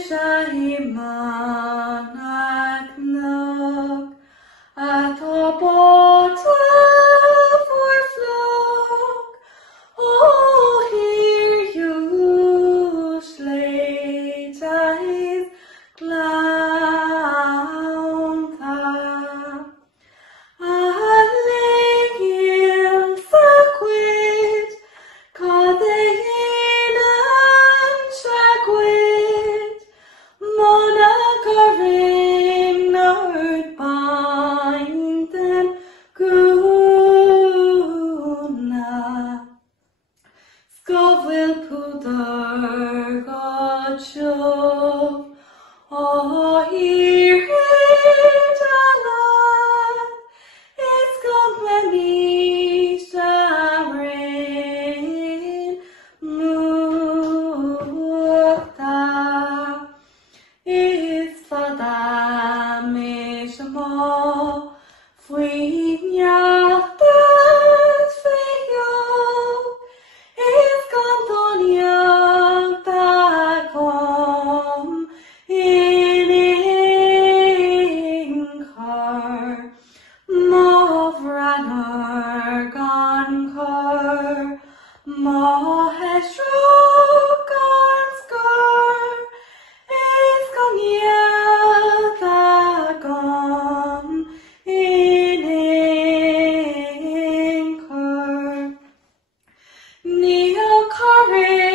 Amhránaíocht atá báta for Fleadh. Oh, hear you, Sráide, glánta. Alleghim sa cuid, cad é dhéanam seacuid, muna go rinneart baint an gúna. Scovil púdar God seo, oh, hear it aloud, it's come many Chiarraí nuachta. Is Fleadh mis má, Fleadh feo, is Amhránaíocht agam in inchar, má bhreanar gan chur, má heisreach gan scar, is Amhránaíocht agam in inchar. Níl choirí